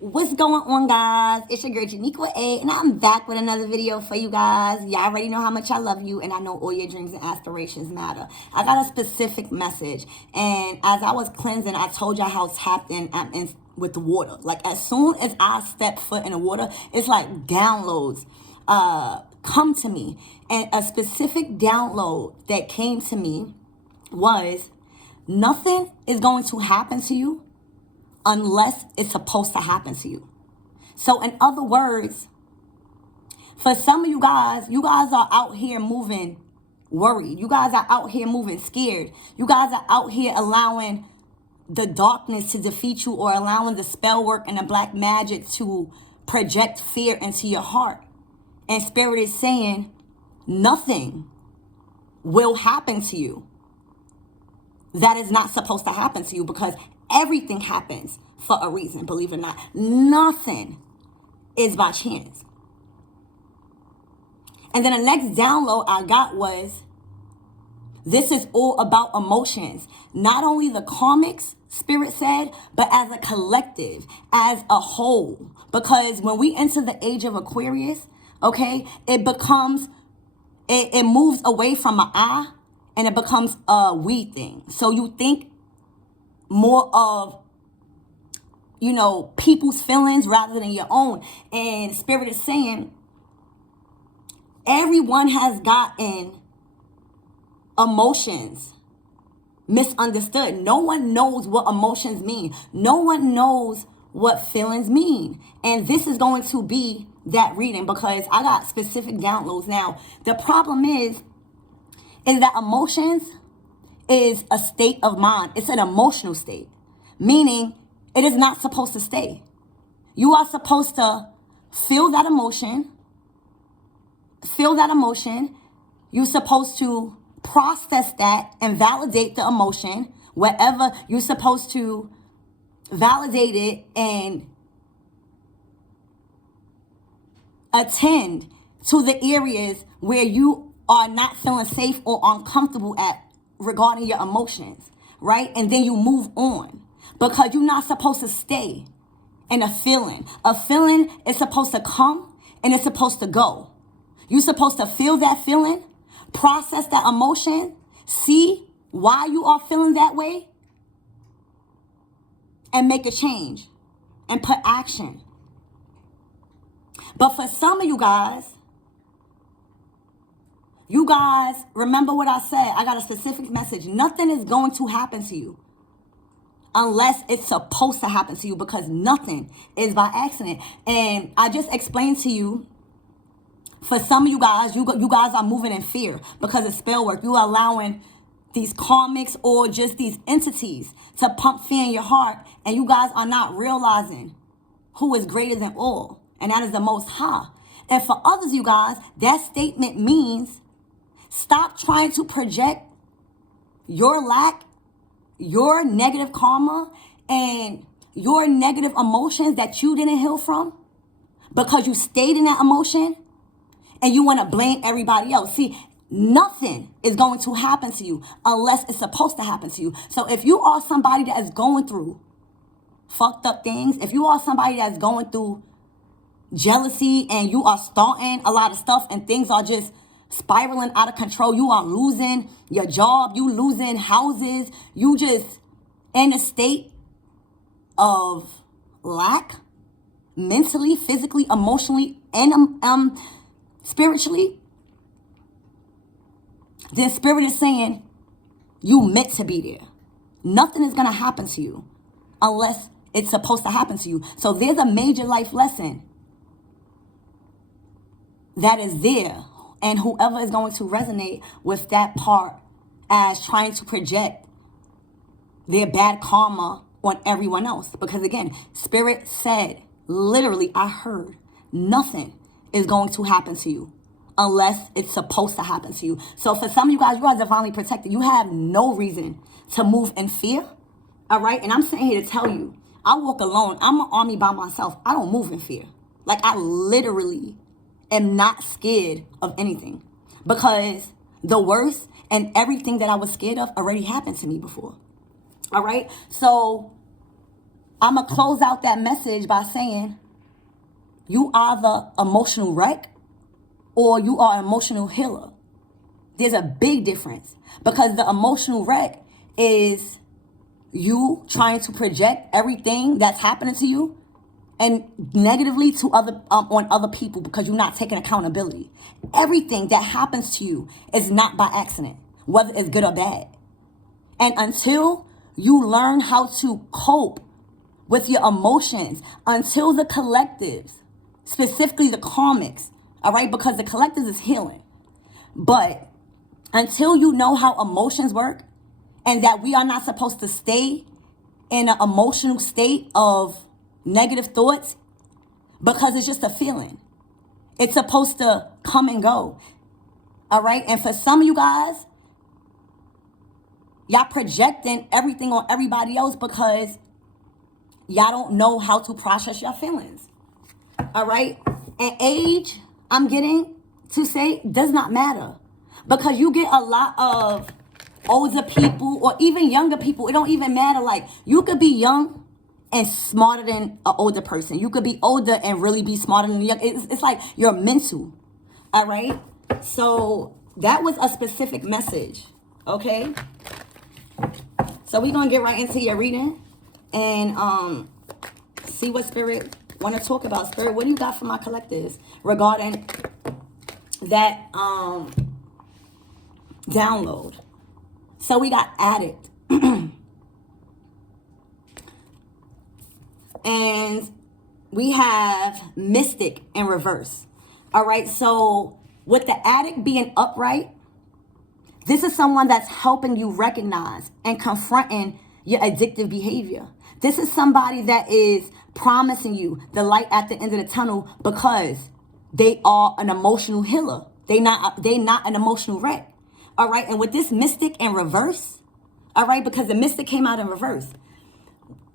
What's going on, guys? It's your girl Janiqua A, and I'm back with another video for you guys. Y'all already know how much I love you, and I know all your dreams and aspirations matter. I got a specific message, and as I was cleansing, I told y'all how tapped in I'm in with the water. Like, as soon as I step foot in the water, it's like downloads come to me. And a specific download that came to me was, nothing is going to happen to you unless it's supposed to happen to you. So in other words, for some of you guys are out here moving worried. You guys are out here moving scared. You guys are out here allowing the darkness to defeat you, or allowing the spell work and the black magic to project fear into your heart. And Spirit is saying nothing will happen to you that is not supposed to happen to you, because everything happens for a reason. Believe it or not, nothing is by chance. And then the next download I got was, this is all about emotions. Not only the karmics, Spirit said, but as a collective, as a whole. Because when we enter the age of Aquarius, okay, it moves away from an I, and it becomes a we thing. So you think more of, people's feelings rather than your own. And Spirit is saying, everyone has gotten emotions misunderstood. No one knows what emotions mean. No one knows what feelings mean. And this is going to be that reading, because I got specific downloads. Now, the problem is that emotions is a state of mind. It's an emotional state, meaning it is not supposed to stay. You are supposed to feel that emotion. You're supposed to process that and validate the emotion. Wherever you're supposed to validate it and attend to the areas where you are not feeling safe or uncomfortable at regarding your emotions, right? And then you move on, because you're not supposed to stay in a feeling. A feeling is supposed to come and it's supposed to go. You're supposed to feel that feeling, process that emotion, see why you are feeling that way, and make a change and put action. But for some of you guys, remember what I said. I got a specific message. Nothing is going to happen to you unless it's supposed to happen to you, because nothing is by accident. And I just explained to you, for some of you guys, you guys are moving in fear because of spell work. You're allowing these karmics or just these entities to pump fear in your heart, and you guys are not realizing who is greater than all, and that is the Most High. And for others, you guys, that statement means, stop trying to project your lack, your negative karma, and your negative emotions that you didn't heal from, because you stayed in that emotion and you want to blame everybody else. See, nothing is going to happen to you unless it's supposed to happen to you. So if you are somebody that is going through fucked up things, if you are somebody that's going through jealousy and you are starting a lot of stuff and things are just spiraling out of control, you are losing your job, you losing houses, you just in a state of lack, mentally, physically, emotionally, and spiritually, then Spirit is saying you meant to be there. Nothing is going to happen to you unless it's supposed to happen to you. So there's a major life lesson that is there. And whoever is going to resonate with that part as trying to project their bad karma on everyone else. Because again, Spirit said, literally, I heard, nothing is going to happen to you unless it's supposed to happen to you. So for some of you guys, you are divinely protected. You have no reason to move in fear. All right. And I'm sitting here to tell you, I walk alone. I'm an army by myself. I don't move in fear. Like, I literally am not scared of anything, because the worst and everything that I was scared of already happened to me before. All right. So I'm going to close out that message by saying you are the emotional wreck or you are an emotional healer. There's a big difference, because the emotional wreck is you trying to project everything that's happening to you and negatively to on other people because you're not taking accountability. Everything that happens to you is not by accident, whether it's good or bad. And until you learn how to cope with your emotions, until the collectives, specifically the karmics, all right, because the collectives is healing, but until you know how emotions work and that we are not supposed to stay in an emotional state of negative thoughts because it's just a feeling. It's supposed to come and go. All right. And for some of you guys, y'all projecting everything on everybody else because y'all don't know how to process your feelings. All right. And age, I'm getting to say, does not matter. Because you get a lot of older people or even younger people. It don't even matter. Like, you could be young and smarter than an older person. You could be older and really be smarter than young. It's like you're mental. All right. So that was a specific message. Okay. So we're going to get right into your reading and see what Spirit want to talk about. Spirit, what do you got for my collectives regarding that download? So we got addict. And we have mystic in reverse. All right. So with the addict being upright, this is someone that's helping you recognize and confronting your addictive behavior. This is somebody that is promising you the light at the end of the tunnel because they are an emotional healer. They not an emotional wreck. All right. And with this mystic in reverse, all right, because the mystic came out in reverse.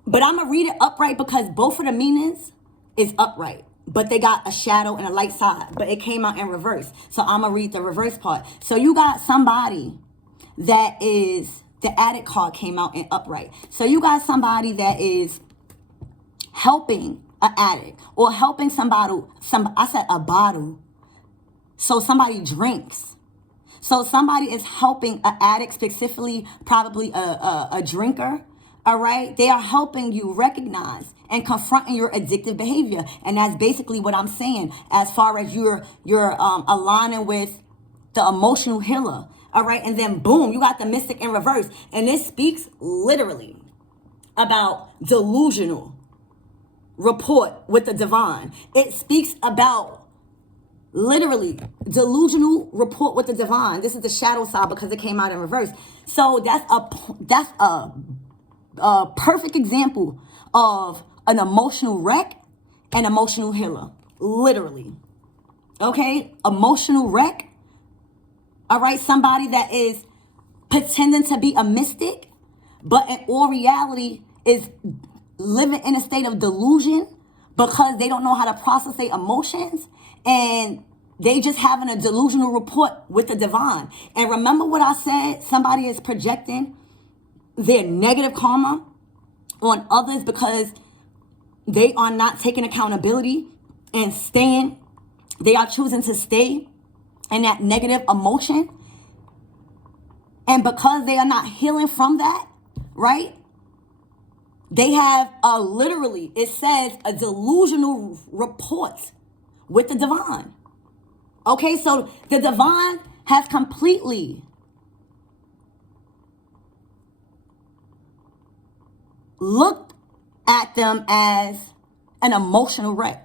But I'm going to read it upright because both of the meanings is upright. But they got a shadow and a light side. But it came out in reverse. So I'm going to read the reverse part. So you got somebody that is, the addict card came out in upright. So you got somebody that is helping an addict or helping somebody. I said a bottle. So somebody drinks. So somebody is helping an addict, specifically probably a drinker. All right. They are helping you recognize and confronting your addictive behavior. And that's basically what I'm saying as far as you're aligning with the emotional healer. All right. And then boom, you got the mystic in reverse. And this speaks literally about delusional rapport with the divine. It speaks about literally delusional rapport with the divine. This is the shadow side because it came out in reverse. So that's a perfect example of an emotional wreck and emotional healer. Literally. Okay? Emotional wreck. All right? Somebody that is pretending to be a mystic, but in all reality is living in a state of delusion because they don't know how to process their emotions and they just having a delusional rapport with the divine. And remember what I said? Somebody is projecting their negative karma on others because they are not taking accountability and they are choosing to stay in that negative emotion. And because they are not healing from that, right? They have literally, it says a delusional report with the divine. Okay, so the divine has completely looked at them as an emotional wreck.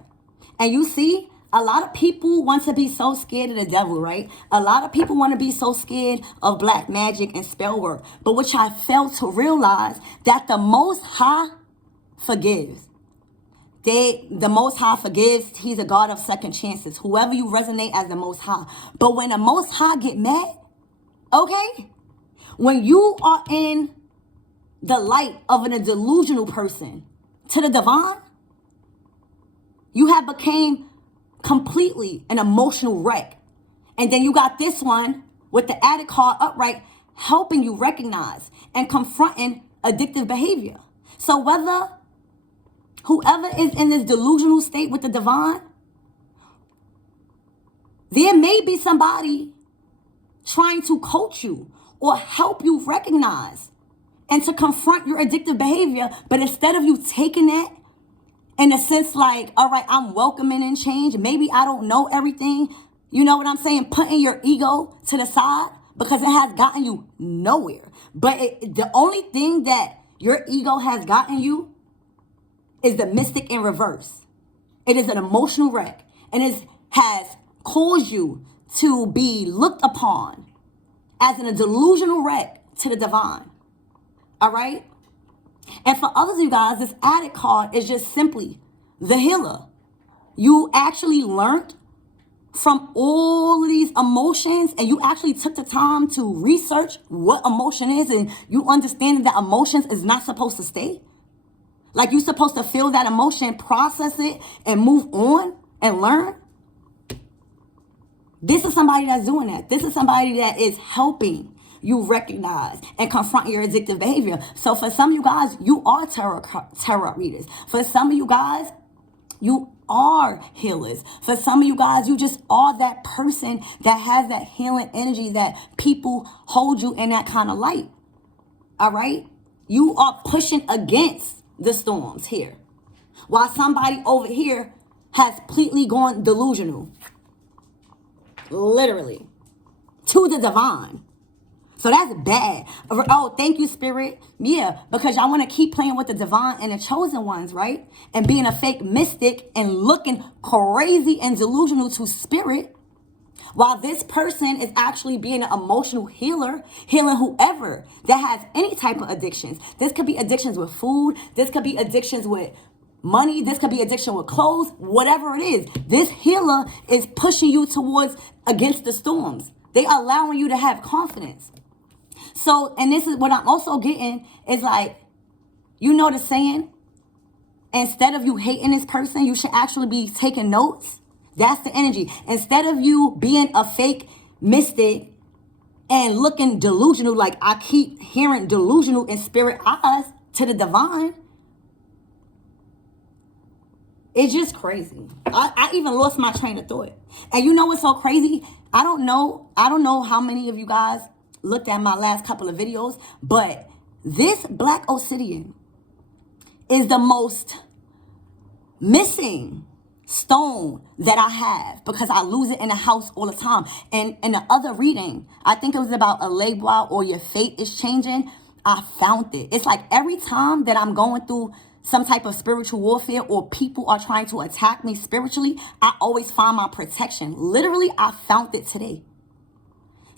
And you see, a lot of people want to be so scared of the devil, right? A lot of people want to be so scared of black magic and spell work. But which I failed to realize that the Most High forgives. The Most High forgives. He's a God of second chances. Whoever you resonate as the Most High. But when the Most High get mad, okay? When you are in the light of a delusional person to the divine, you have became completely an emotional wreck. And then you got this one with the addict card upright helping you recognize and confronting addictive behavior. So whether Whoever is in this delusional state with the divine, there may be somebody trying to coach you or help you recognize and to confront your addictive behavior. But instead of you taking that in a sense like, all right, I'm welcoming in change. Maybe I don't know everything. You know what I'm saying? Putting your ego to the side because it has gotten you nowhere. But the only thing that your ego has gotten you is the mystic in reverse. It is an emotional wreck. And it has caused you to be looked upon as a delusional wreck to the divine. All right? And for others of you guys, this added card is just simply the healer. You actually learned from all of these emotions and you actually took the time to research what emotion is, and you understand that emotions is not supposed to stay. Like you're supposed to feel that emotion, process it, and move on and learn. This is somebody that's doing that. This is somebody that is helping you recognize and confront your addictive behavior. So for some of you guys, you are tarot readers. For some of you guys, you are healers. For some of you guys, you just are that person that has that healing energy that people hold you in that kind of light. All right? You are pushing against the storms here, while somebody over here has completely gone delusional. Literally. To the divine. So that's bad. Oh, thank you, Spirit. Yeah, because y'all want to keep playing with the divine and the chosen ones, right? And being a fake mystic and looking crazy and delusional to Spirit, while this person is actually being an emotional healer, healing whoever that has any type of addictions. This could be addictions with food. This could be addictions with money. This could be addiction with clothes. Whatever it is, this healer is pushing you towards against the storms. They are allowing you to have confidence. So, and this is what I'm also getting is like, you know the saying, instead of you hating this person, you should actually be taking notes. That's the energy. Instead of you being a fake mystic and looking delusional, like I keep hearing delusional in spirit eyes to the divine, it's just crazy. I even lost my train of thought. And you know what's so crazy? I don't know how many of you guys looked at my last couple of videos, but this black obsidian is the most missing stone that I have because I lose it in the house all the time. And in the other reading, I think it was about a label or your fate is changing. I found it. It's like every time that I'm going through some type of spiritual warfare or people are trying to attack me spiritually, I always find my protection. Literally, I found it today.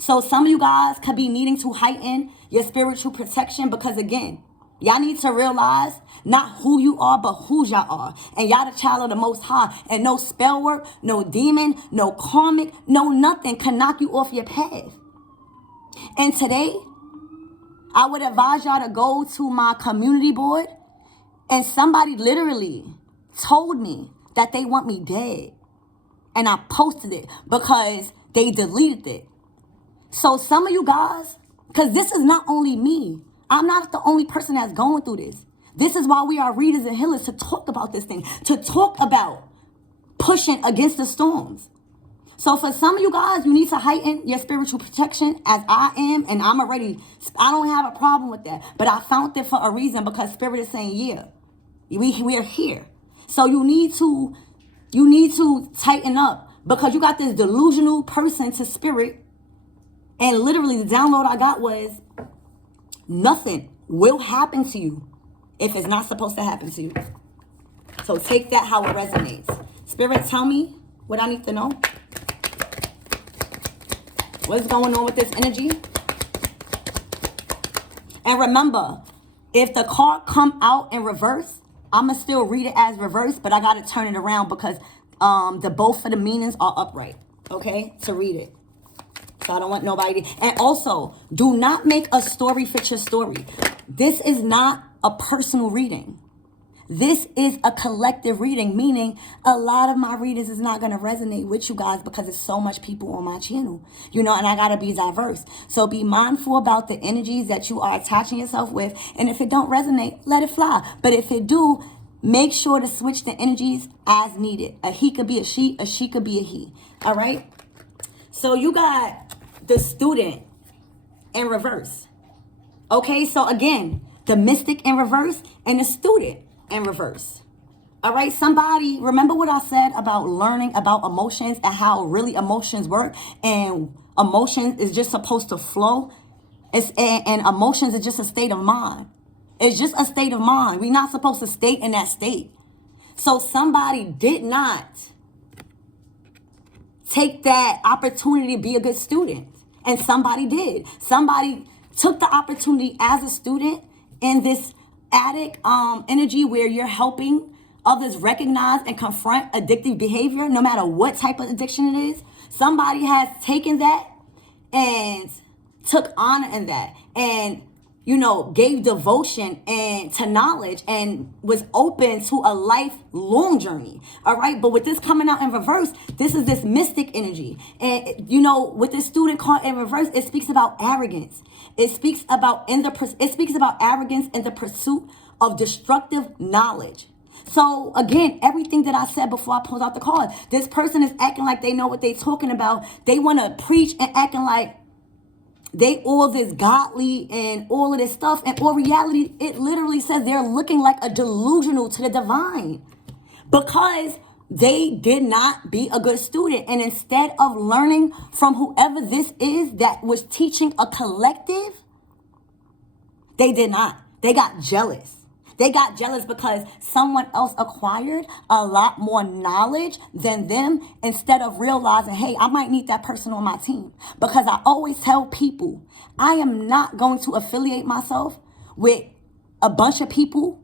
So some of you guys could be needing to heighten your spiritual protection because, again, y'all need to realize not who you are, but whose y'all are. And y'all the child of the Most High. And no spell work, no demon, no karmic, no nothing can knock you off your path. And today, I would advise y'all to go to my community board. And somebody literally told me that they want me dead. And I posted it because they deleted it. So some of you guys, because this is not only me. I'm not the only person that's going through this. This is why we are readers and healers, to talk about this thing. To talk about pushing against the storms. So for some of you guys, you need to heighten your spiritual protection as I am. And I don't have a problem with that. But I found it for a reason because Spirit is saying, yeah, we are here. So you need to tighten up because you got this delusional person to Spirit. And literally the download I got was nothing will happen to you if it's not supposed to happen to you. So take that how it resonates. Spirit, tell me what I need to know. What's going on with this energy? And remember, if the card come out in reverse, I'ma still read it as reverse, but I gotta turn it around because the both of the meanings are upright. Okay, to read it. So I don't want nobody to... And also, do not make a story fit your story. This is not a personal reading. This is a collective reading, meaning a lot of my readers is not going to resonate with you guys because there's so much people on my channel, you know, and I got to be diverse. So be mindful about the energies that you are attaching yourself with. And if it don't resonate, let it fly. But if it do, Make sure to switch the energies as needed. A he could be a she could be a he. All right? So you got the student in reverse. Okay, so again, the mystic in reverse and the student in reverse. All right, somebody, remember what I said about learning about emotions and how really emotions work, and emotions is just supposed to flow. And emotions is just a state of mind. It's just a state of mind. We're not supposed to stay in that state. So somebody did not take that opportunity to be a good student. And somebody did. Somebody took the opportunity as a student in this addict energy where you're helping others recognize and confront addictive behavior, no matter what type of addiction it is. Somebody has taken that and took honor in that, and gave devotion and to knowledge and was open to a lifelong journey. All right. But with this coming out in reverse, this is this mystic energy. And, with this student card in reverse, it speaks about arrogance. It speaks about arrogance in the pursuit of destructive knowledge. So again, everything that I said before I pulled out the card, this person is acting like they know what they're talking about. They want to preach and acting like they all this godly and all of this stuff. And all reality, it literally says they're looking like a delusional to the divine because they did not be a good student. And instead of learning from whoever this is that was teaching a collective, they did not. They got jealous. They got jealous because someone else acquired a lot more knowledge than them, instead of realizing, hey, I might need that person on my team. Because I always tell people, I am not going to affiliate myself with a bunch of people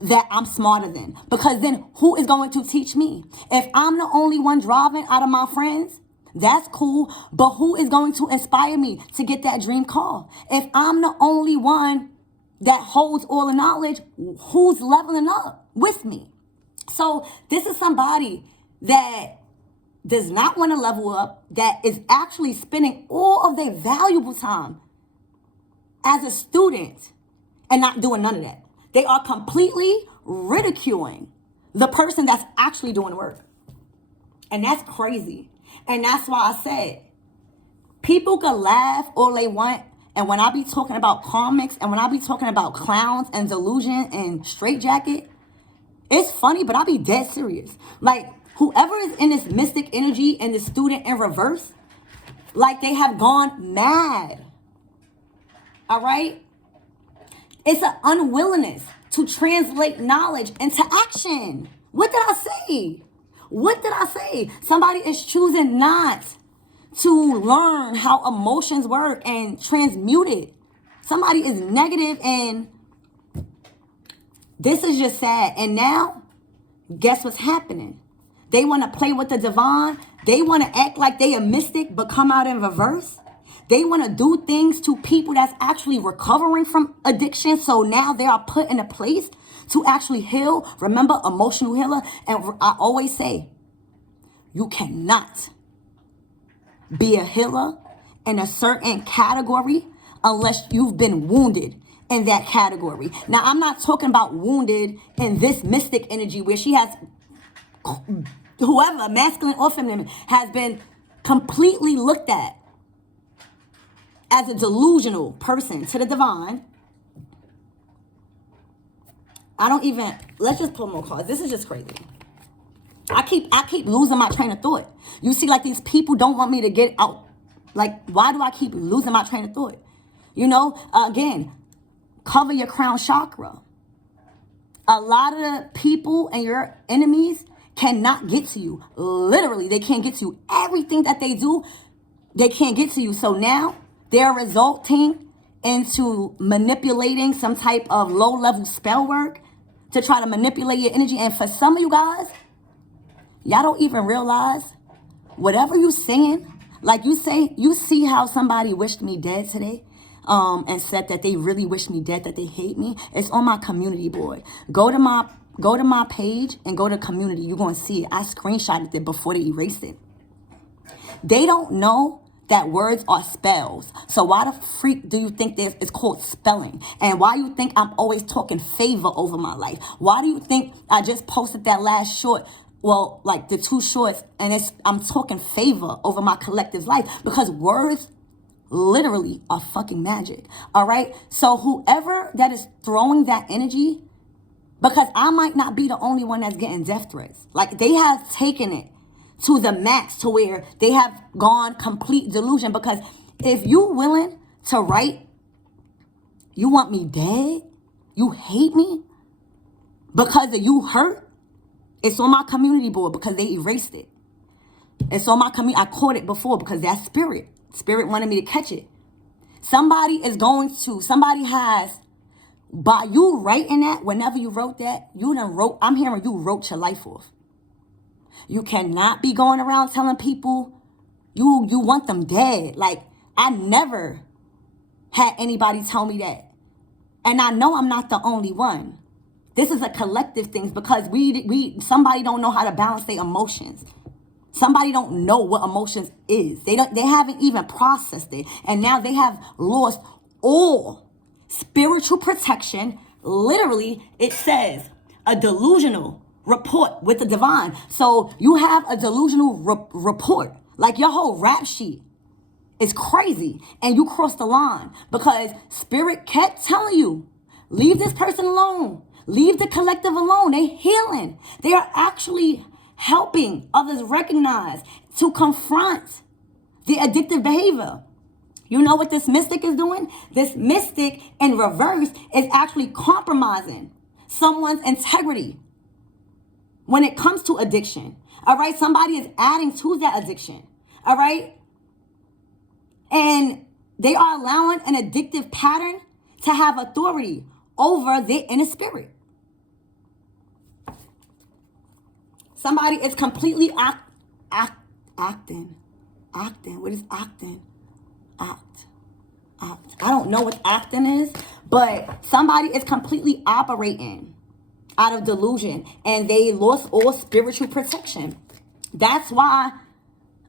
that I'm smarter than. Because then who is going to teach me? If I'm the only one driving out of my friends, that's cool. But who is going to inspire me to get that dream car? If I'm the only one that holds all the knowledge, who's leveling up with me? So this is somebody that does not want to level up, that is actually spending all of their valuable time as a student and not doing none of that. They are completely ridiculing the person that's actually doing work. And that's crazy. And that's why I said, people can laugh all they want. And when I be talking about comics and when I be talking about clowns and delusion and straitjacket, it's funny, but I be dead serious. Like, whoever is in this mystic energy and the student in reverse, like they have gone mad. All right? It's an unwillingness to translate knowledge into action. What did I say? What did I say? Somebody is choosing not to learn how emotions work and transmute it. Somebody is negative, and this is just sad. And now, guess what's happening? They want to play with the divine. They want to act like they a mystic, but come out in reverse. They want to do things to people that's actually recovering from addiction. So now they are put in a place to actually heal. Remember, emotional healer. And I always say, you cannot be a healer in a certain category unless you've been wounded in that category. Now, I'm not talking about wounded in this mystic energy where she has, whoever, masculine or feminine, has been completely looked at as a delusional person to the divine. Let's just pull more cards. This is just crazy. I keep losing my train of thought. You see, like, these people don't want me to get out. Like, why do I keep losing my train of thought? Again, cover your crown chakra. A lot of the people and your enemies cannot get to you. Literally, they can't get to you. Everything that they do, they can't get to you. So now they're resulting into manipulating some type of low-level spell work to try to manipulate your energy. And for some of you guys, y'all don't even realize whatever you saying. Like you say, you see how somebody wished me dead today, and said that they really wish me dead, that they hate me. It's on my community board. Go to my page and go to community. You're going to see it. I screenshotted it before they erased it. They don't know that words are spells. So why the freak do you think it's called spelling? And why you think I'm always talking favor over my life? Why do you think I just posted that last short? Well, like the 2 shorts, and I'm talking favor over my collective life, because words literally are fucking magic. All right. So whoever that is throwing that energy, because I might not be the only one that's getting death threats. Like, they have taken it to the max, to where they have gone complete delusion. Because if you willing to write, you want me dead, you hate me because of you hurt, it's on my community board because they erased it. It's on my community. I caught it before because that spirit wanted me to catch it. Somebody has, by you writing that, whenever you wrote that, I'm hearing you wrote your life off. You cannot be going around telling people you want them dead. Like, I never had anybody tell me that. And I know I'm not the only one. This is a collective thing, because somebody don't know how to balance their emotions. Somebody don't know what emotions is. They haven't even processed it. And now they have lost all spiritual protection. Literally, it says a delusional report with the divine. So you have a delusional report. Like, your whole rap sheet is crazy. And you crossed the line because spirit kept telling you, leave this person alone. Leave the collective alone. They healing. They are actually helping others recognize, to confront the addictive behavior. You know what this mystic is doing? This mystic in reverse is actually compromising someone's integrity when it comes to addiction. All right. Somebody is adding to that addiction. All right. And they are allowing an addictive pattern to have authority over their inner spirit. Somebody is completely acting. What is acting? Act. I don't know what acting is, but somebody is completely operating out of delusion, and they lost all spiritual protection. That's why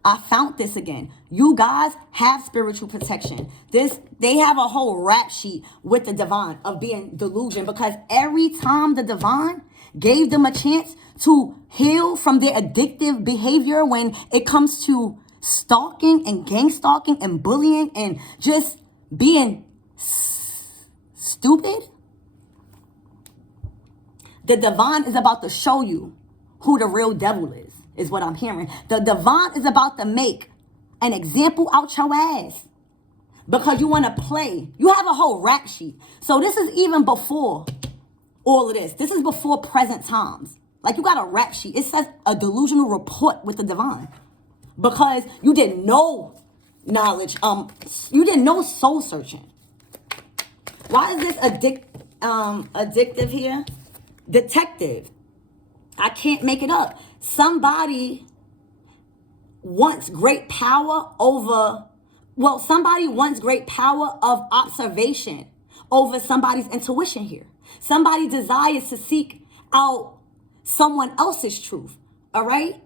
I found this again. You guys have spiritual protection. They have a whole rap sheet with the divine of being delusion, because every time the divine gave them a chance to heal from their addictive behavior when it comes to stalking and gang stalking and bullying and just being stupid, the divine is about to show you who the real devil is what I'm hearing. The divine is about to make an example out your ass because you want to play. You have a whole rap sheet. So this is even before all of this. This is before present times. Like, you got a rap sheet. It says a delusional report with the divine because you didn't know knowledge. You didn't know soul searching. Why is this addictive here? Detective. I can't make it up. Somebody wants great power somebody wants great power of observation over somebody's intuition here. Somebody desires to seek out someone else's truth. All right?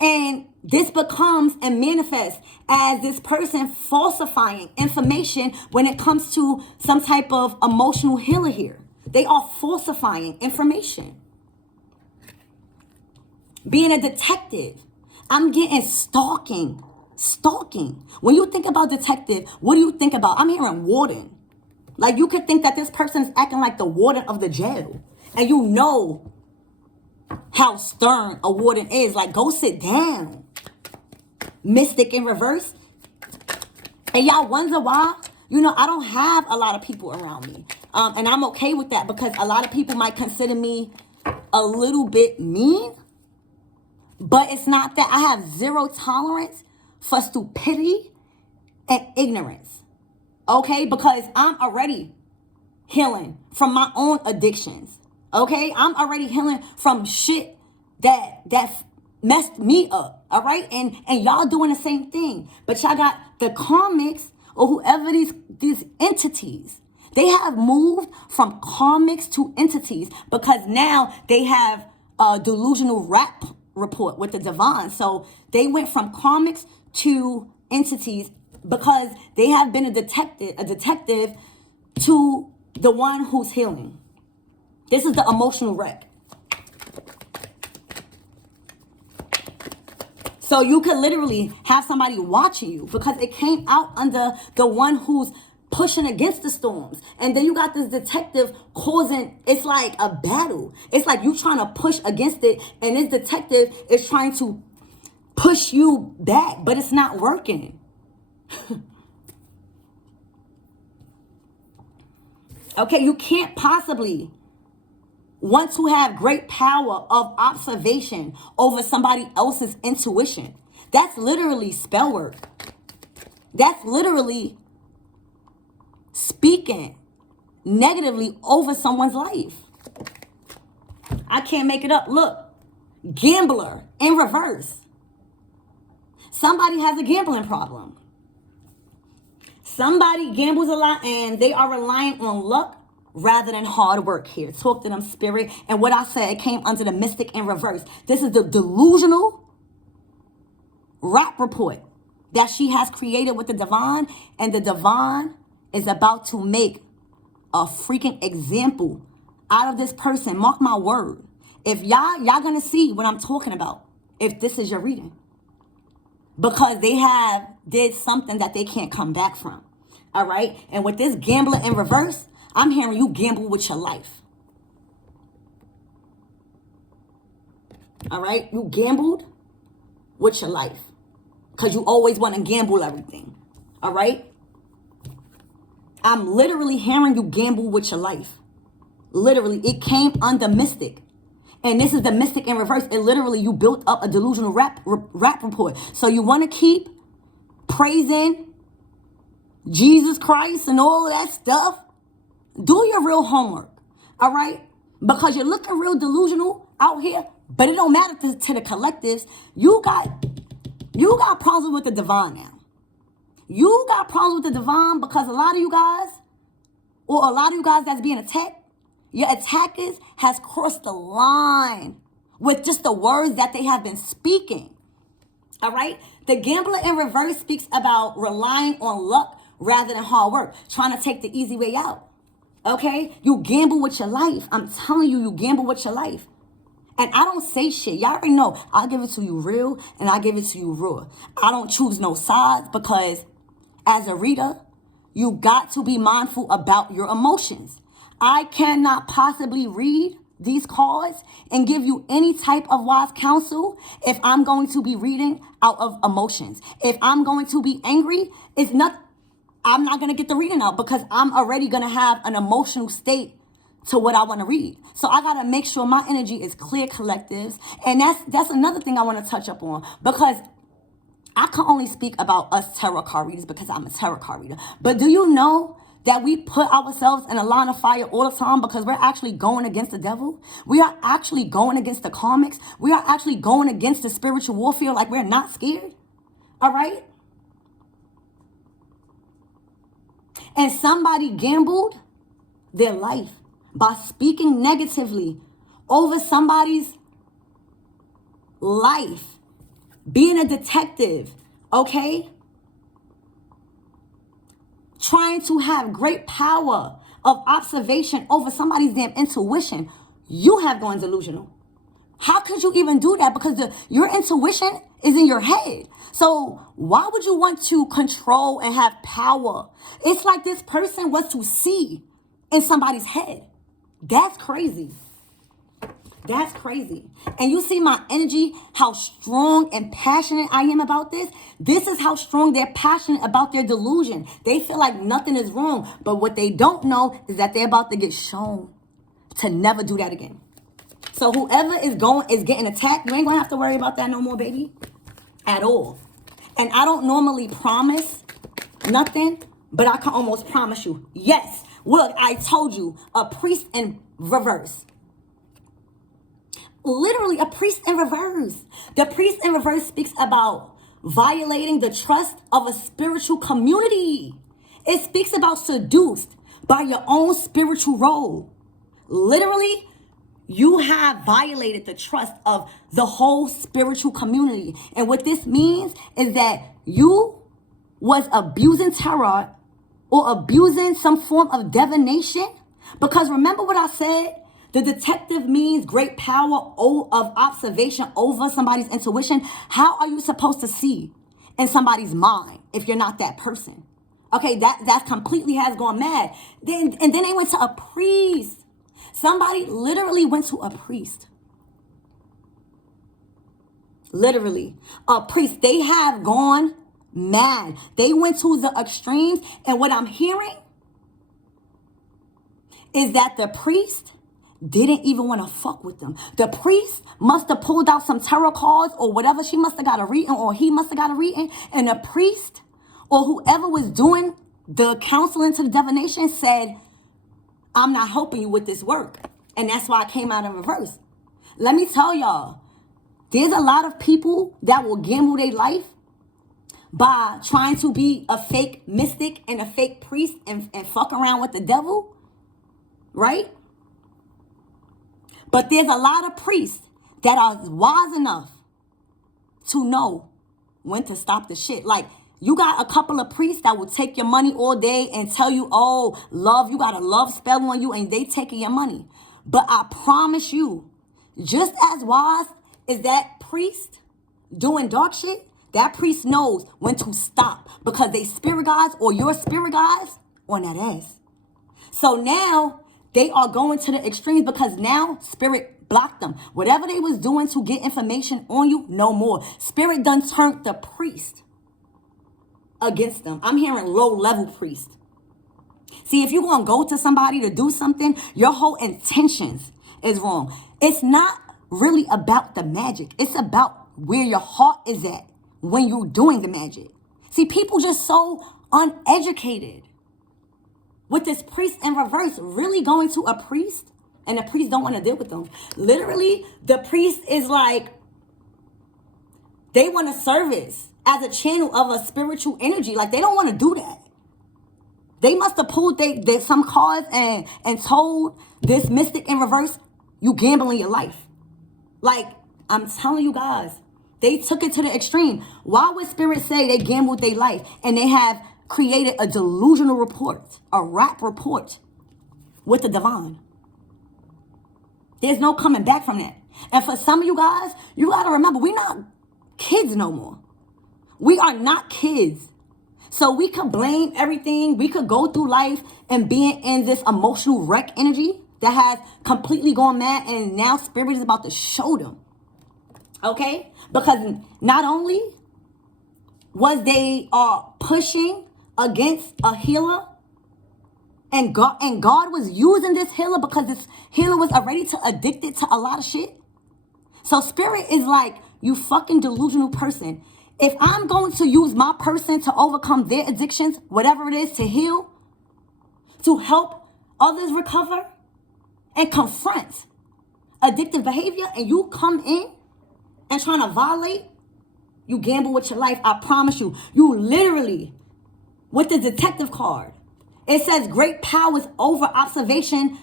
And this becomes and manifests as this person falsifying information when it comes to some type of emotional healer here. They are falsifying information. Being a detective. I'm getting stalking. Stalking. When you think about detective, what do you think about? I'm hearing warden. Like, you could think that this person is acting like the warden of the jail. And you know how stern a warden is. Like, go sit down. Mystic in reverse. And y'all wonder why? You know, I don't have a lot of people around me. And I'm okay with that because a lot of people might consider me a little bit mean. But it's not that. I have zero tolerance for stupidity and ignorance. Okay? Because I'm already healing from my own addictions. Okay? I'm already healing from shit that messed me up. All right? And y'all doing the same thing. But y'all got the karmics or whoever these entities. They have moved from karmics to entities because now they have a delusional rap report with the divine. So they went from karmics to entities because they have been a detective to the one who's healing. This is the emotional wreck. So you could literally have somebody watching you because it came out under the one who's pushing against the storms. And then you got this detective causing, it's like a battle. It's like you trying to push against it, and this detective is trying to push you back, but it's not working. Okay, you can't possibly want to have great power of observation over somebody else's intuition. That's literally spell work. That's literally speaking negatively over someone's life. I can't make it up. Look, gambler in reverse. Somebody has a gambling problem. Somebody gambles a lot and they are relying on luck rather than hard work here. Talk to them, spirit. And what I said, it came under the mystic in reverse. This is the delusional rap report that she has created with the divine. And the divine is about to make a freaking example out of this person. Mark my word. If y'all gonna see what I'm talking about if this is your reading. Because they have did something that they can't come back from. All right? And with this gambler in reverse, I'm hearing you gamble with your life. All right? You gambled with your life. Because you always want to gamble everything. All right? I'm literally hearing you gamble with your life. Literally. It came under mystic. And this is the mystic in reverse. It literally, you built up a delusional rap report. So you want to keep praising Jesus Christ and all of that stuff. Do your real homework, all right? Because you're looking real delusional out here, but it don't matter to the collectives. You got problems with the divine now. You got problems with the divine because a lot of you guys that's being attacked, your attackers has crossed the line with just the words that they have been speaking, all right? The gambler in reverse speaks about relying on luck rather than hard work, trying to take the easy way out. Okay? You gamble with your life. I'm telling you, you gamble with your life. And I don't say shit. Y'all already know. I'll give it to you real and I give it to you raw. I don't choose no sides because as a reader, you got to be mindful about your emotions. I cannot possibly read these cards and give you any type of wise counsel if I'm going to be reading out of emotions. If I'm going to be angry, I'm not going to get the reading out because I'm already going to have an emotional state to what I want to read. So I got to make sure my energy is clear, collectives. And that's another thing I want to touch up on because I can only speak about us tarot card readers because I'm a tarot card reader. But do you know that we put ourselves in a line of fire all the time because we're actually going against the devil? We are actually going against the karmics. We are actually going against the spiritual warfare like we're not scared. All right? And somebody gambled their life by speaking negatively over somebody's life, being a detective, okay? Trying to have great power of observation over somebody's damn intuition. You have gone delusional. How could you even do that? Because your intuition is in your head. So why would you want to control and have power? It's like this person wants to see in somebody's head. That's crazy. That's crazy. And you see my energy, how strong and passionate I am about this. This is how strong they're passionate about their delusion. They feel like nothing is wrong. But what they don't know is that they're about to get shown to never do that again. So whoever is getting attacked, you ain't gonna have to worry about that no more, baby. At all. And I don't normally promise nothing, but I can almost promise you. Yes. Look, I told you, a priest in reverse. Literally a priest in reverse. The priest in reverse speaks about violating the trust of a spiritual community. It speaks about seduced by your own spiritual role. Literally, you have violated the trust of the whole spiritual community. And what this means is that you was abusing tarot or abusing some form of divination. Because remember what I said? The detective means great power of observation over somebody's intuition. How are you supposed to see in somebody's mind if you're not that person? Okay, that completely has gone mad. And then they went to a priest. Somebody literally went to a priest. Literally. A priest. They have gone mad. They went to the extremes. And what I'm hearing is that the priest didn't even want to fuck with them. The priest must have pulled out some tarot cards or whatever. She must have got a reading, or he must have got a reading. And the priest or whoever was doing the counseling to the divination said, I'm not helping you with this work. And that's why I came out in reverse. Let me tell y'all, there's a lot of people that will gamble their life by trying to be a fake mystic and a fake priest and fuck around with the devil, right? But there's a lot of priests that are wise enough to know when to stop the shit. Like, you got a couple of priests that will take your money all day and tell you, oh, love, you got a love spell on you, and they taking your money. But I promise you, just as wise as that priest doing dark shit, that priest knows when to stop, because they spirit guides or your spirit guides on that ass. So now they are going to the extremes because now spirit blocked them. Whatever they was doing to get information on you, no more. Spirit done turned the priest against them. I'm hearing low-level priest. See, if you're going to go to somebody to do something, your whole intentions is wrong. It's not really about the magic. It's about where your heart is at when you're doing the magic. See, people just so uneducated. With this priest in reverse, really going to a priest, and the priest don't want to deal with them. Literally, the priest is like, they want a service as a channel of a spiritual energy. Like, they don't want to do that. They must have pulled some cards and told this mystic in reverse, you gambling your life. Like, I'm telling you guys, they took it to the extreme. Why would spirit say they gambled their life and they have created a delusional report, a rap report with the divine? There's no coming back from that. And for some of you guys, you got to remember, we're not kids no more. We are not kids. So we could blame everything. We could go through life and being in this emotional wreck energy that has completely gone mad, and now spirit is about to show them. Okay? Because not only was they pushing against a healer, and God was using this healer because this healer was already addicted to a lot of shit. So spirit is like, you fucking delusional person. If I'm going to use my person to overcome their addictions, whatever it is, to heal, to help others recover and confront addictive behavior, and you come in and trying to violate, you gamble with your life. I promise you, you literally, with the detective card, it says great powers over observation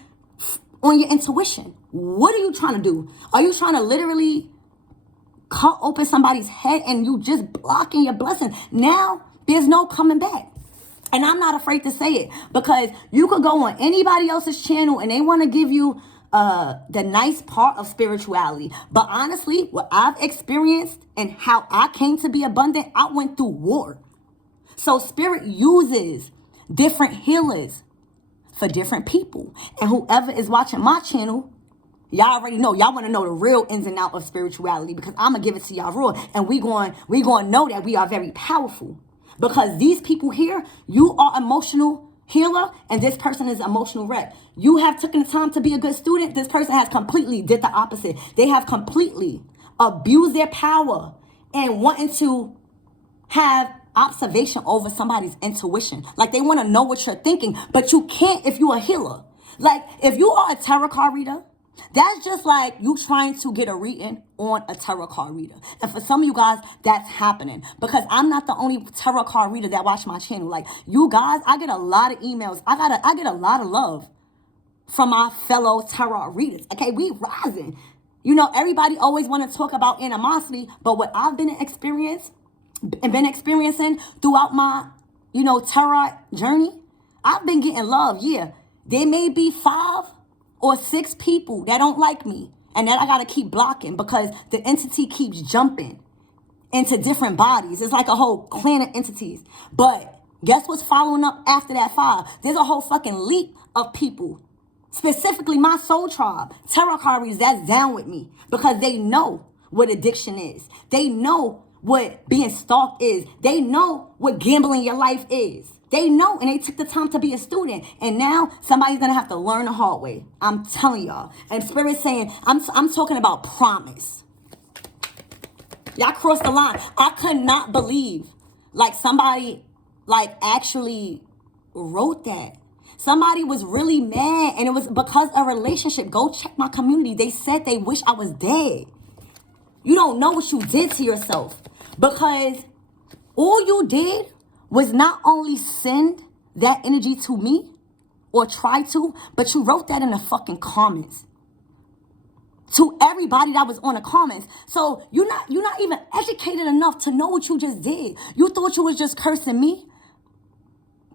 on your intuition. What are you trying to do? Are you trying to literally cut open somebody's head and you just blocking your blessing? Now there's no coming back. And I'm not afraid to say it, because you could go on anybody else's channel and they want to give you the nice part of spirituality. But honestly, what I've experienced and how I came to be abundant, I went through war. So spirit uses different healers for different people. And whoever is watching my channel, y'all already know. Y'all want to know the real ins and outs of spirituality, because I'm going to give it to y'all raw. And we going to know that we are very powerful. Because these people here, you are emotional healer, and this person is emotional wreck. You have taken the time to be a good student. This person has completely did the opposite. They have completely abused their power and wanting to have observation over somebody's intuition. Like, they want to know what you're thinking, but you can't if you're a healer. Like, if you are a tarot card reader, that's just like you trying to get a reading on a tarot card reader. And for some of you guys, that's happening, because I'm not the only tarot card reader that watch my channel. Like, you guys, I get a lot of emails. I get a lot of love from my fellow tarot readers. Okay, we rising. You know, everybody always want to talk about animosity, but what I've been experiencing throughout my, tarot journey, I've been getting love. Yeah, there may be 5 or 6 people that don't like me, and that I gotta keep blocking because the entity keeps jumping into different bodies. It's like a whole clan of entities. But guess what's following up after that 5? There's a whole fucking leap of people, specifically my soul tribe, tarot card readers that's down with me because they know what addiction is. They know what being stalked is. They know what gambling your life is. They know, and they took the time to be a student. And now somebody's going to have to learn the hard way. I'm telling y'all. And Spirit's saying, I'm talking about promise. Y'all crossed the line. I could not believe, somebody, actually wrote that. Somebody was really mad, and it was because of a relationship. Go check my community. They said they wish I was dead. You don't know what you did to yourself, because all you did was not only send that energy to me or try to, but you wrote that in the fucking comments to everybody that was on the comments. So you're not even educated enough to know what you just did. You thought you was just cursing me,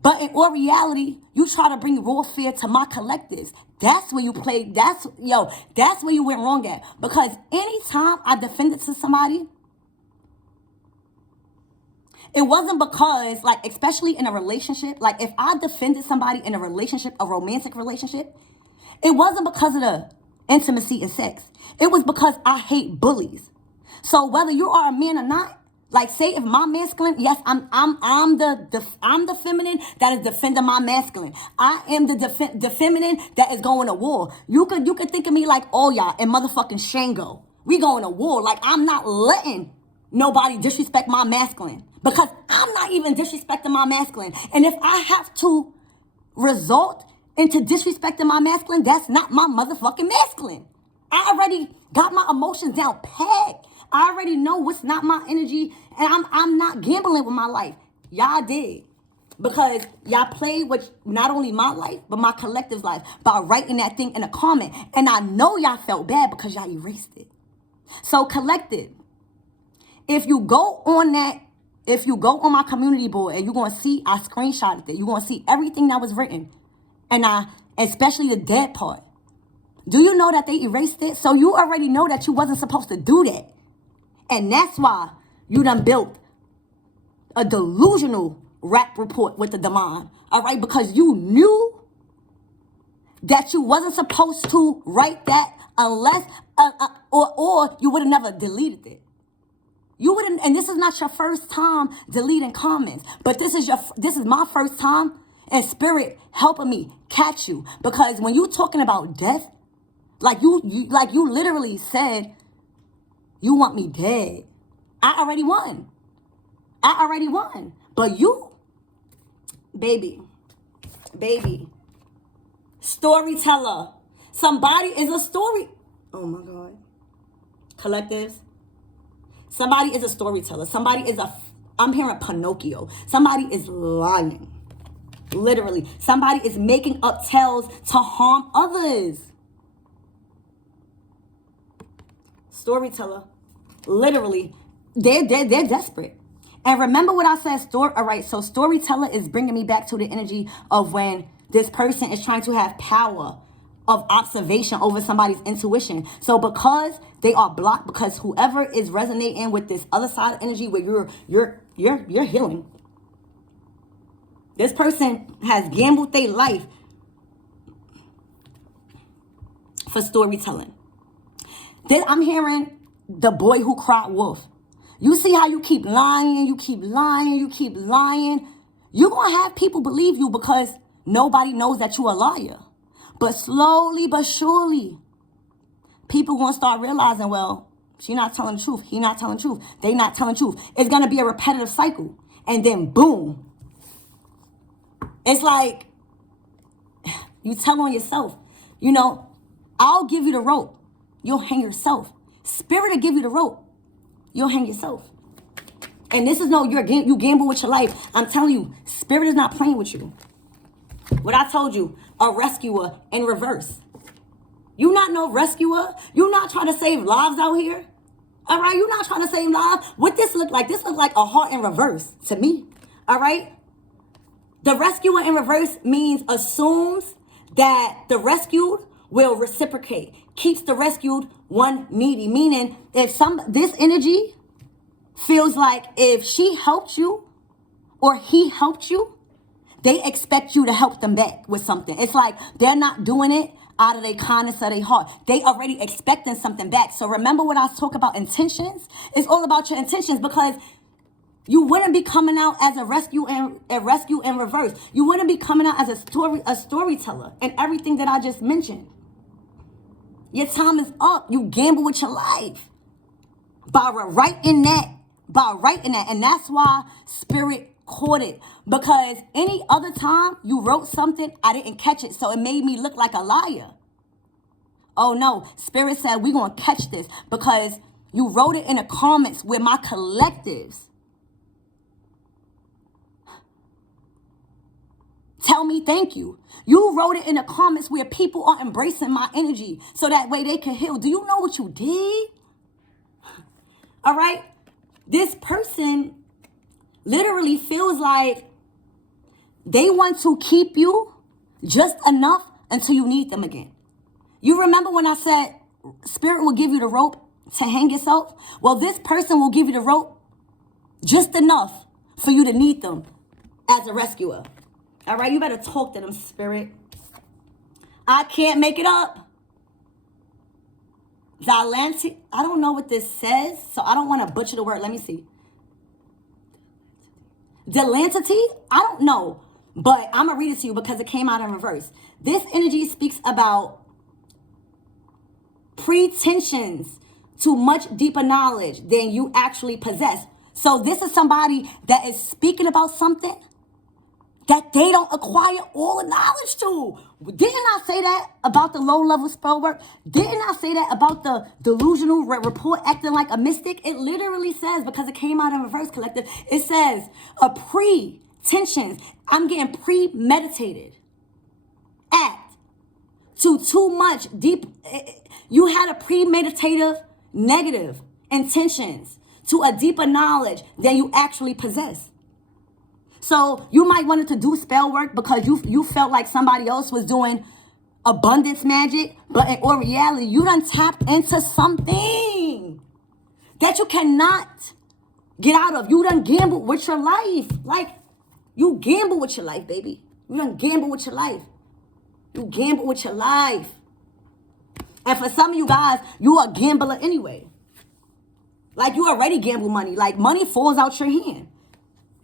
but in all reality, you try to bring raw fear to my collectives. That's where you played. That's where you went wrong at. Because anytime I defended to somebody, it wasn't because, especially in a relationship, if I defended somebody in a relationship, a romantic relationship, it wasn't because of the intimacy and sex. It was because I hate bullies. So whether you are a man or not, say if my masculine, yes, I'm the feminine that is defending my masculine. I am the feminine that is going to war. You could think of me like, oh yeah, and motherfucking Shango. We going to war. I'm not letting nobody disrespect my masculine, because I'm not even disrespecting my masculine. And if I have to result into disrespecting my masculine, that's not my motherfucking masculine. I already got my emotions down pat. I already know what's not my energy, and I'm not gambling with my life. Y'all did. Because y'all played with not only my life, but my collective's life by writing that thing in a comment. And I know y'all felt bad because y'all erased it. So collective, if you go on my community board and you're going to see, I screenshotted it. You're going to see everything that was written. And especially the dead part. Do you know that they erased it? So you already know that you wasn't supposed to do that. And that's why you done built a delusional rap report with the divine. All right? Because you knew that you wasn't supposed to write that unless, or you would have never deleted it. You wouldn't, and this is not your first time deleting comments, but this is my first time, and Spirit helping me catch you. Because when you talking about death, you literally said, you want me dead. I already won. But you, baby, storyteller. Somebody is a story. Oh my God. Collectives. Somebody is a storyteller. I'm hearing Pinocchio. Somebody is lying. Literally. Somebody is making up tales to harm others. Storyteller. Literally. They're desperate. And remember what I said, all right, so storyteller is bringing me back to the energy of when this person is trying to have power of observation over somebody's intuition. So because they are blocked, because whoever is resonating with this other side of energy where you're healing, this person has gambled their life for storytelling. Then I'm hearing the boy who cried wolf. You see how you keep lying, you keep lying. You're going to have people believe you because nobody knows that you're a liar. But slowly but surely, people going to start realizing, well, she not telling the truth. He not telling the truth. They not telling the truth. It's going to be a repetitive cycle. And then boom. It's like you tell on yourself. I'll give you the rope. You'll hang yourself. Spirit will give you the rope. You'll hang yourself. And this is you gamble with your life. I'm telling you, Spirit is not playing with you. What I told you, a rescuer in reverse. You not no rescuer. You not trying to save lives out here. All right, you not trying to save lives. What this look like? This look like a heart in reverse to me. All right. The rescuer in reverse means assumes that the rescued will reciprocate, keeps the rescued one needy. Meaning, if this energy feels like if she helped you or he helped you, they expect you to help them back with something. It's like they're not doing it out of their kindness of their heart. They already expecting something back. So remember what I talk about intentions? It's all about your intentions, because you wouldn't be coming out as a rescue in reverse. You wouldn't be coming out as a storyteller and everything that I just mentioned. Your time is up. You gamble with your life by writing that. And that's why Spirit caught it, because any other time you wrote something, I didn't catch it, so it made me look like a liar. Oh no, Spirit said we're gonna catch this because you wrote it in the comments with my collectives. Tell me thank you. You wrote it in the comments where people are embracing my energy so that way they can heal. Do you know what you did? All right, this person literally feels like they want to keep you just enough until you need them again. You remember when I said Spirit will give you the rope to hang yourself? Well, this person will give you the rope just enough for you to need them as a rescuer. All right, you better talk to them, Spirit. I can't make it up. Xylanti, I don't know what this says, so I don't want to butcher the word. Let me see. Delantity? I don't know, but I'm going to read it to you because it came out in reverse. This energy speaks about pretensions to much deeper knowledge than you actually possess. So this is somebody that is speaking about something that they don't acquire all the knowledge to. Didn't I say that about the low-level spell work? Didn't I say that about the delusional report acting like a mystic? It literally says, because it came out in reverse, collective, it says a pretensions. I'm getting premeditated act to too much deep. You had a premeditative negative intentions to a deeper knowledge than you actually possess. So you might wanted to do spell work because you felt like somebody else was doing abundance magic, but in all reality, you done tapped into something that you cannot get out of. You done gambled with your life. Like, you gamble with your life, baby. You done gamble with your life. You gamble with your life. And for some of you guys, you are a gambler anyway. Like, you already gamble money. Like, money falls out your hand.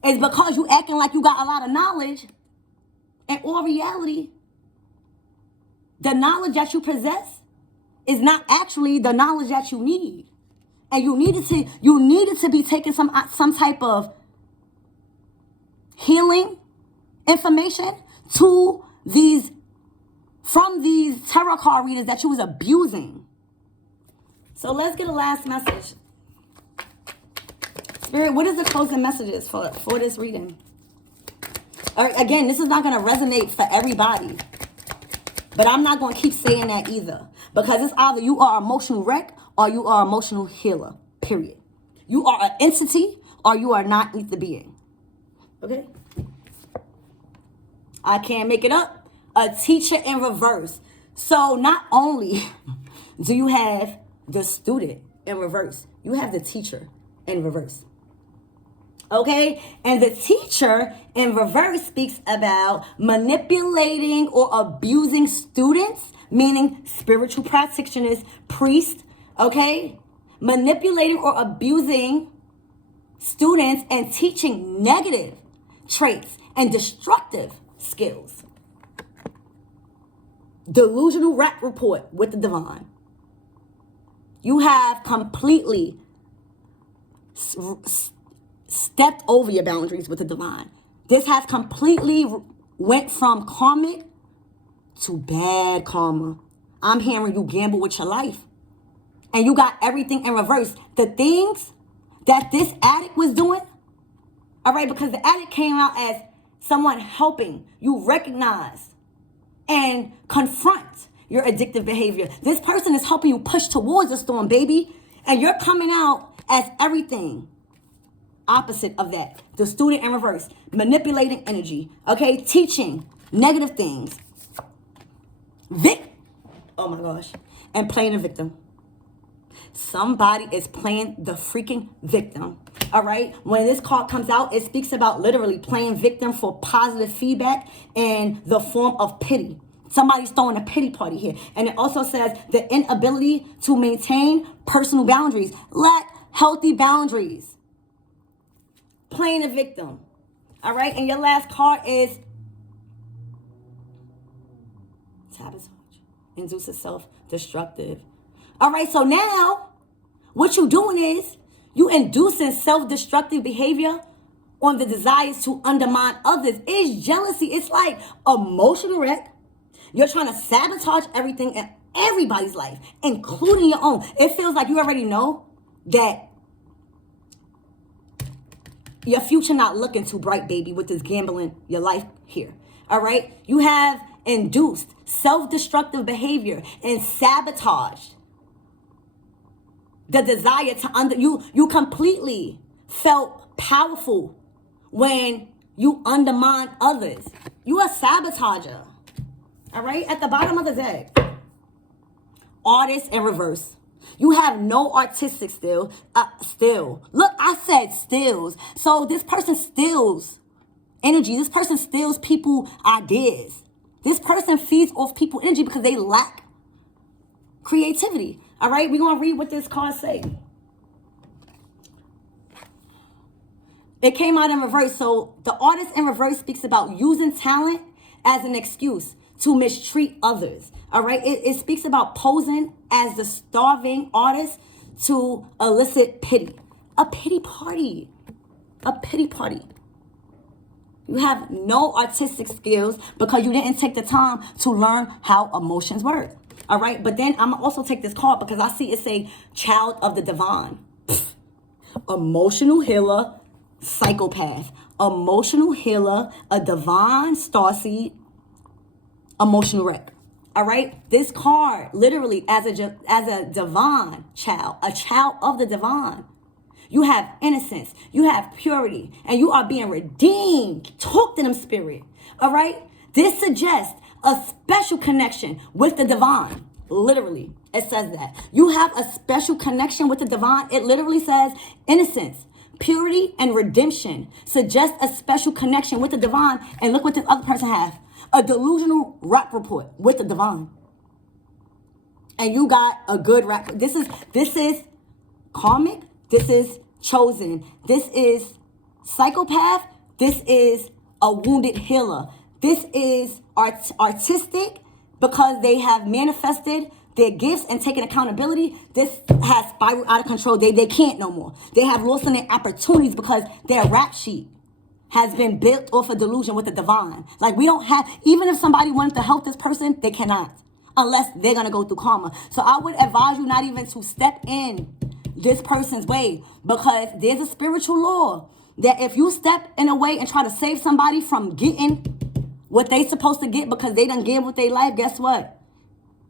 It's because you acting like you got a lot of knowledge. In all reality, the knowledge that you possess is not actually the knowledge that you need. And you needed to be taking some type of healing information from these tarot card readers that you was abusing. So let's get a last message. Spirit, what is the closing messages for this reading? Again, this is not going to resonate for everybody. But I'm not going to keep saying that either. Because it's either you are an emotional wreck or you are an emotional healer. Period. You are an entity or you are not the being. Okay? I can't make it up. A teacher in reverse. So not only do you have the student in reverse, you have the teacher in reverse. Okay? And the teacher in reverse speaks about manipulating or abusing students, meaning spiritual practitioners, priests, okay? Manipulating or abusing students and teaching negative traits and destructive skills. Delusional rap report with the divine. You have completely stepped over your boundaries with the divine. This has completely went from karmic to bad karma. I'm hearing you gamble with your life. And you got everything in reverse. The things that this addict was doing, all right, because the addict came out as someone helping you recognize and confront your addictive behavior. This person is helping you push towards a storm, baby. And you're coming out as everything opposite of that. The student in reverse, manipulating energy, okay? Teaching negative things. Oh my gosh. And playing a victim. Somebody is playing the freaking victim. All right. When this card comes out, it speaks about literally playing victim for positive feedback in the form of pity. Somebody's throwing a pity party here. And it also says the inability to maintain personal boundaries. Lack healthy boundaries. Playing a victim. All right. And your last card is sabotage. Induces self-destructive. All right, so now what you're doing is you inducing self-destructive behavior on the desires to undermine others. It's jealousy. It's like emotional wreck. You're trying to sabotage everything in everybody's life, including your own. It feels like you already know that your future not looking too bright, baby, with this gambling your life here. All right? You have induced self-destructive behavior and sabotaged the desire to you completely felt powerful when you undermine others. You a sabotager. All right? At the bottom of the deck, artist in reverse. You have no artistic still. Look, I said stills. So this person steals energy. This person steals people ideas. This person feeds off people energy because they lack creativity. All right, we're going to read what this card say. It came out in reverse. So the artist in reverse speaks about using talent as an excuse to mistreat others. All right, it speaks about posing as the starving artist to elicit pity. A pity party. A pity party. You have no artistic skills because you didn't take the time to learn how emotions work. All right, but then I'm going to also take this card because I see it say child of the divine. Emotional healer, psychopath. Emotional healer, a divine starseed, emotional wreck. All right, this card literally as a divine child, a child of the divine. You have innocence, you have purity, and you are being redeemed. Talk to them, spirit. All right, this suggests a special connection with the divine. Literally, it says that. You have a special connection with the divine. It literally says innocence, purity, and redemption suggest a special connection with the divine. And look what the other person has. A delusional rap report with the divine. And you got a good rap. This is karmic. This is chosen. This is psychopath. This is a wounded healer. This is artistic because they have manifested their gifts and taken accountability. This has spiraled out of control. They can't no more. They have lost on their opportunities because their rap sheet has been built off a delusion with the divine. Like we don't have, even if somebody wanted to help this person, they cannot unless they're going to go through karma. So I would advise you not even to step in this person's way because there's a spiritual law that if you step in a way and try to save somebody from getting what they supposed to get because they done give with their life, guess what?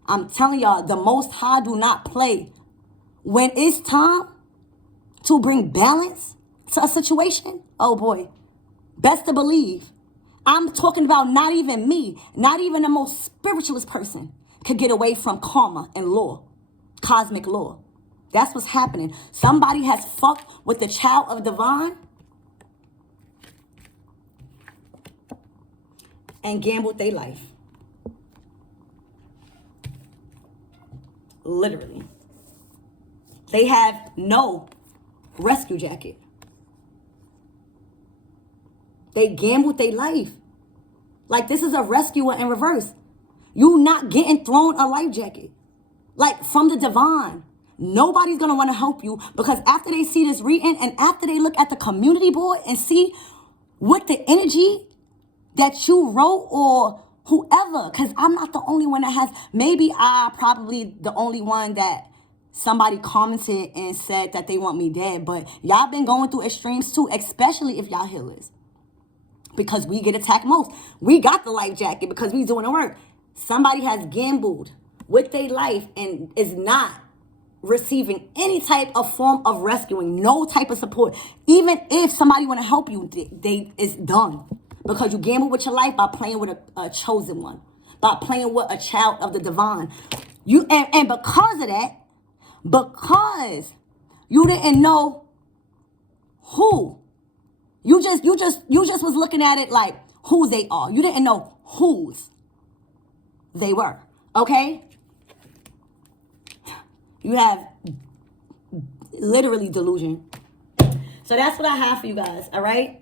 I'm telling y'all, the Most High do not play. When it's time to bring balance to a situation, oh boy, best to believe. I'm talking about not even me, not even the most spiritualist person could get away from karma and law, cosmic law. That's what's happening. Somebody has fucked with the child of divine and gambled their life. Literally. They have no rescue jacket. They gambled their life. Like this is a rescuer in reverse. You not getting thrown a life jacket. Like from the divine. Nobody's going to want to help you because after they see this reading and after they look at the community board and see what the energy that you wrote or whoever, because I'm not the only one that has, maybe I probably the only one that somebody commented and said that they want me dead, but y'all been going through extremes too, especially if y'all healers. because we get attacked most. We got the life jacket because we doing the work. Somebody has gambled with their life and is not receiving any type of form of rescuing, no type of support. Even if somebody want to help you, it's done. Because you gamble with your life by playing with a chosen one, by playing with a child of the divine. And because of that, because you didn't know who, you just was looking at it like who they are. You didn't know whose they were. Okay? You have literally delusion. So that's what I have for you guys, all right?